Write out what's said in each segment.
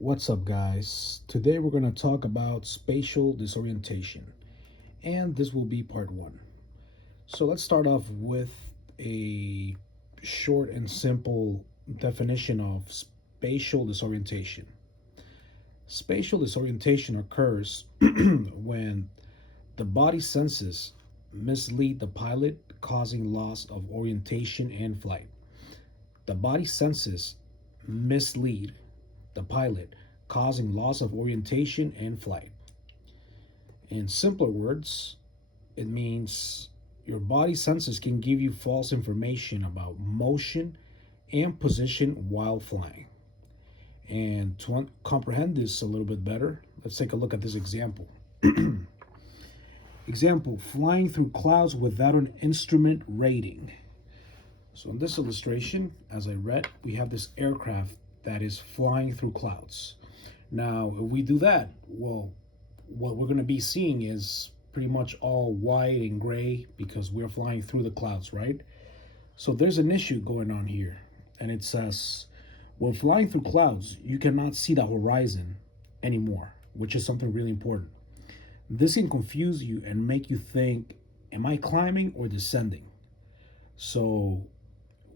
What's up, guys? Today we're going to talk about spatial disorientation, and this will be part one. So let's start off with a short and simple definition of spatial disorientation. Spatial disorientation occurs when the body senses mislead the pilot, causing loss of orientation and flight. The body senses mislead the pilot, causing loss of orientation and flight. In simpler words, it means your body senses can give you false information about motion and position while flying. And to comprehend this a little bit better, let's take a look at this example. Example, flying through clouds without an instrument rating. So in this illustration, as I read, we have this aircraft that is flying through clouds. Now, if we do that, well, what we're going to be seeing is pretty much all white and gray because we're flying through the clouds, right? So there's an issue going on here, and it says when flying through clouds, you cannot see the horizon anymore, which is something really important. This can confuse you and make you think, am I climbing or descending? So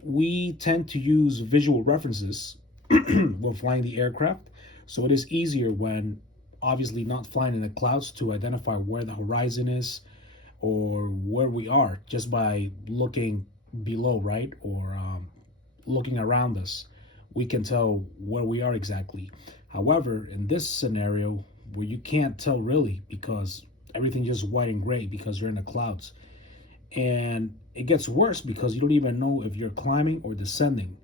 we tend to use visual references when flying the aircraft. So it is easier when obviously not flying in the clouds to identify where the horizon is or where we are just by looking below, right? Or looking around us. We can tell where we are exactly. However, in this scenario where you can't tell really because everything just white and gray because you're in the clouds, and it gets worse because you don't even know if you're climbing or descending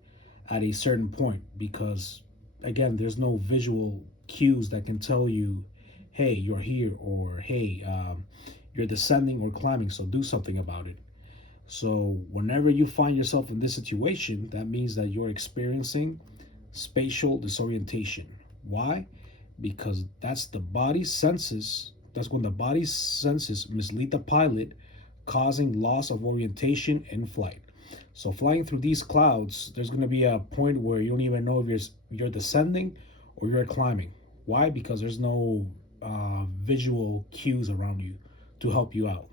at a certain point because, again, there's no visual cues that can tell you, hey, you're here, or hey, you're descending or climbing, so do something about it. So whenever you find yourself in this situation, that means that you're experiencing spatial disorientation. Why? Because that's when the body's senses mislead the pilot, causing loss of orientation in flight. So flying through these clouds, there's going to be a point where you don't even know if you're descending or you're climbing. Why? Because there's no visual cues around you to help you out.